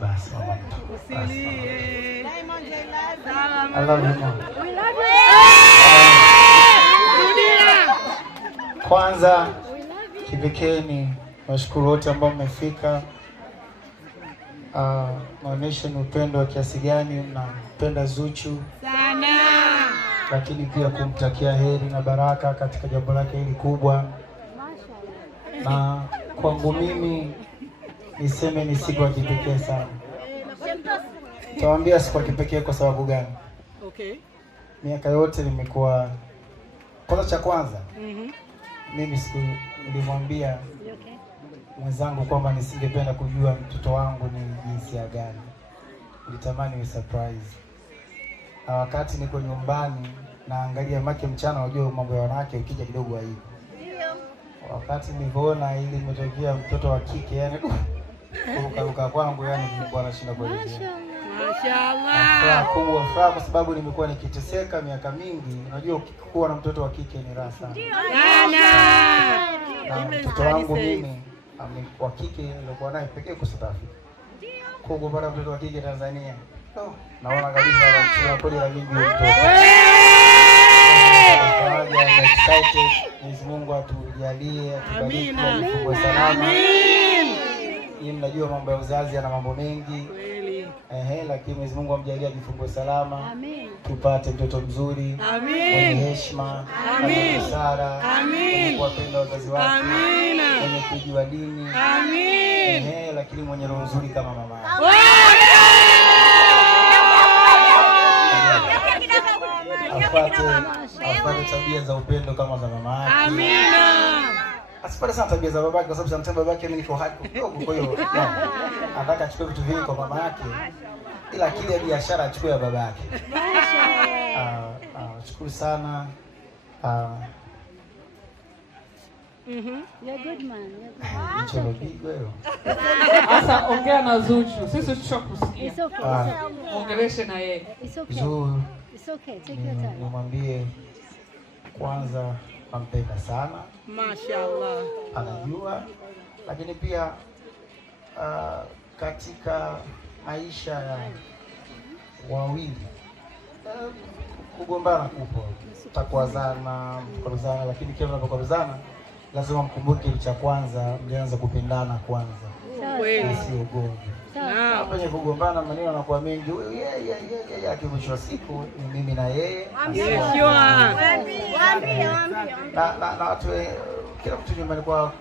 Bas, mama. Usilie. I love you, mama. We love you. Kwanza kipekee ni washukuru wote ambao mmefika. Maonesha ni upendo wa kiasi gani mnampenda Zuchu sana, lakini pia kumtakia heri na baraka katika jambo lake hili kubwa. Na kwangu mimi niseme ni siku ya kipekee sana. Tawaambia siku ya kipekee kwa sababu gani? Okay. Miaka yote nimekuwa cha kwanza. Mimi nilimwambia mwenzangu kwamba nisingependa kujua mtoto wangu ni jinsia gani. Nilitamani ni surprise. Na wakati niko nyumbani naangalia make mchana, unajua mambo ya wanawake ukija kidogo hivi. Wakati nilipoona ili imetokea mtoto wa kike, yani kuruka kwangu, yani nilikuwa nashinda kuelezea. Mashaallah. Furaha kwa sababu nimekuwa nikiteseka miaka mingi. Unajua kuwa na mtoto wa kike ni raha sana. Na mtoto wangu mimi wa kike nilikuwa naye pekee kwa South Africa. Kwa kupata mtoto wa kike Tanzania, naona kabisa la kweli la mingi mtoto. Excited. Mwenyezi Mungu atujalie, atubariki kwa salama. Amin. Mnajua mambo ya uzazi yana mambo mengi. Lakini Mwenyezi Mungu amjalie ajifungue salama. Amin. Tupate mtoto mzuri. Amin. Mwenye heshima. Amin. Busara. Amin. Kuwapenda wazazi wake. Amin. Mwenye kujua dini. Amin. Lakini mwenye roho nzuri kama mama yake. Afate tabia za upendo kama za mama yake. Amina. Asipate sana tabia za babake kwa sababu sometimes babake mimi niko hadi kidogo, kwa hiyo nataka achukue vitu vingi kwa mama yake, ila akili ya biashara achukue ya babake. Shukuru sana. You're good man. Sasa ongea na Zuchu. Sisi tushakusikia. It's okay. Ongeleshe na yeye. It's okay. It's okay. Take your time. Nimwambie kwanza nampenda sana. Mashaallah. Anajua, lakini pia katika maisha ya wawili kugombana kupo, takwazana, mkorozana, lakini kila mnapokorozana lazima mkumbuke cha kwanza, mlianza kupendana kwanza. Sio ugomvi. Hapa ni kugombana, maneno yanakuwa mengi. Yeye akimwisho siku ni mimi na yeye. Na watu kila mtu nyumbani kwa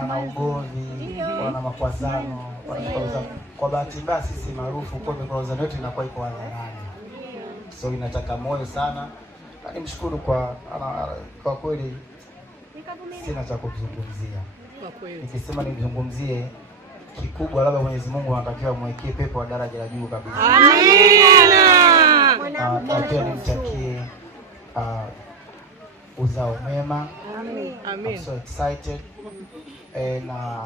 ana ugomvi, wana makwazano, kwa bahati mbaya sisi maarufu kwa mikorozano yetu inakuwa iko hadharani. So inataka moyo sana. Na nimshukuru kwa kweli sina cha kuzungumzia. Kwa kweli. Nikisema nimzungumzie kikubwa, labda Mwenyezi Mungu anatakiwa mwekee pepo wa daraja la juu kabisa. Amina. Pia nimtakie uzao mema. Amin. I'm so excited. Na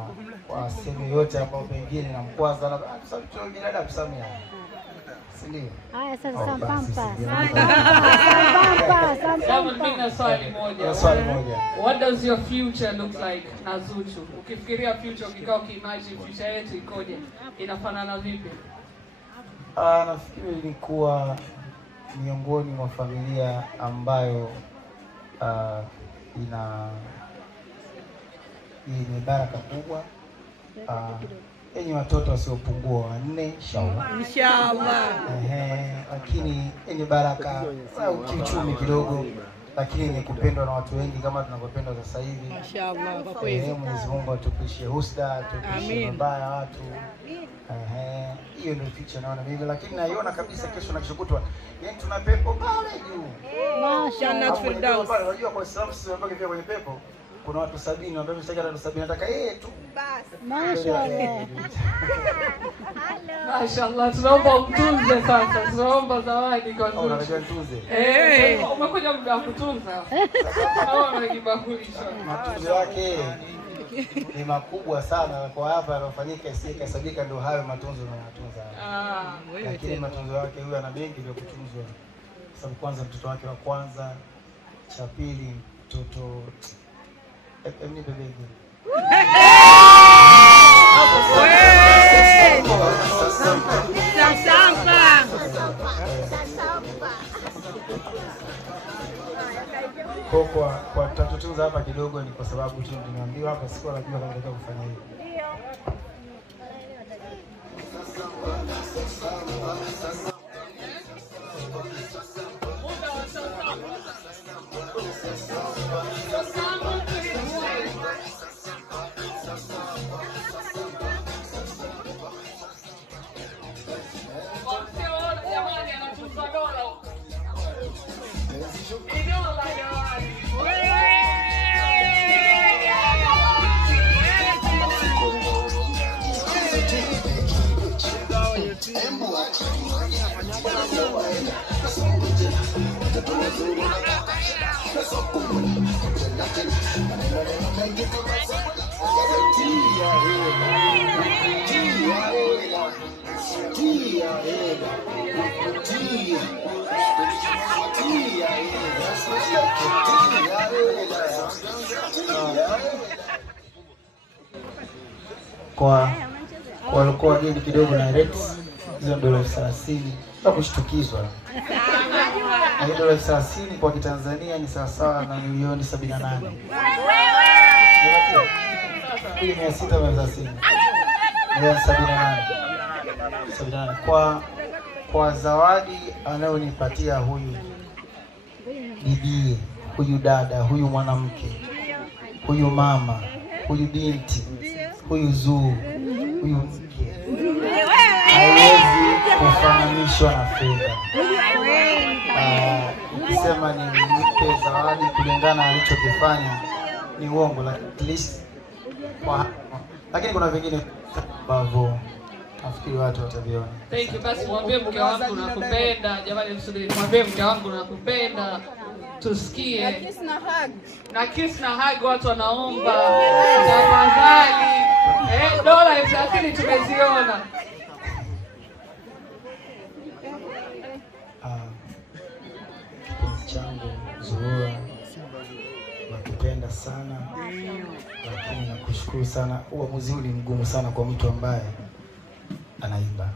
kwa sehemu yote ambao pengine namkwaza na sababu binadamu samia. Sindio? Haya sasa sampampa. Swali moja. What does your future look like na Zuchu? Ukifikiria future, ukikaa ukiimagine future yetu ikoje? Inafanana vipi? Nafikiri ni kuwa miongoni mwa familia ambayo yenye baraka kubwa, yenye watoto wasiopungua 4 inshallah. Lakini yenye baraka kiuchumi kidogo, lakini ni kupendwa na watu wengi kama tunavyopendwa sasa hivi. Mashaallah, kwa kweli. Mwenyezi Mungu atupishie husda, atupishie mabaya watu. Hiyo ndio picha naona mimi, lakini naiona kabisa kesho na kesho kutwa. Yaani tuna pepo pale juu. Jannat Firdaus. Unajua kwa Islam sisi tunapaka pia kwenye pepo. Kuna watu 70 ambao mshaka watu 70 nataka yeye tu. Mashaallah. Mashaallah, tunaomba mtunze sasa. Tunaomba zawadi kwa Zuchu. Unajua mtunze. Umekuja muda wa kutunza. Naona kibakulisha. Matunzo yake ni makubwa sana kwa hapa yanayofanyika, isihesabika ndio hayo matunzo anayotunza. Lakini matunzo yake huyu ana benki vya kutunzwa. Sababu kwanza mtoto wake wa kwanza, cha pili mtoto ni bebeki. Kwa tatutunza hapa kidogo ni kwa sababu tu nimeambiwa hapa, sikuwa najua kama nataka kufanya hivi. Kwa walikuwa wageni kidogo na Rex, hizo dola 30 na kushtukizwa. Na dola 30 kwa Kitanzania ni sawasawa na milioni 78. Hii ni 630. Milioni 78. Kwa zawadi anayonipatia huyu bibie, huyu dada, huyu mwanamke, huyu mama, huyu binti, huyu Zuu, huyu mke, haiwezi kufananishwa na fedha. Ukisema ni mpe zawadi kulingana alichokifanya ni uongo, at least lakini kuna vingine ambavyo nafikiri watu wataviona. Thank you. Basi mwambie mke wangu nakupenda. Jamani msubiri. Mwambie mke wangu nakupenda. Tusikie. Na kiss na hug watu wanaomba. Tafadhali. Dola 30 tumeziona. Kipenzi changu Zuhura, nakupenda sana, lakini nakushukuru sana. Uamuzi huu ni mgumu sana kwa mtu ambaye anaimba.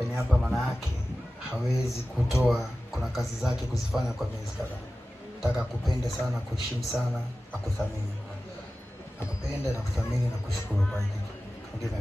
Yaani hapa maana yake hawezi kutoa, kuna kazi zake kuzifanya kwa miezi kadhaa. Nataka kupende sana, kuheshimu sana, na kuthamini. Nakupenda na kuthamini na kushukuru kwa hili. Ongea na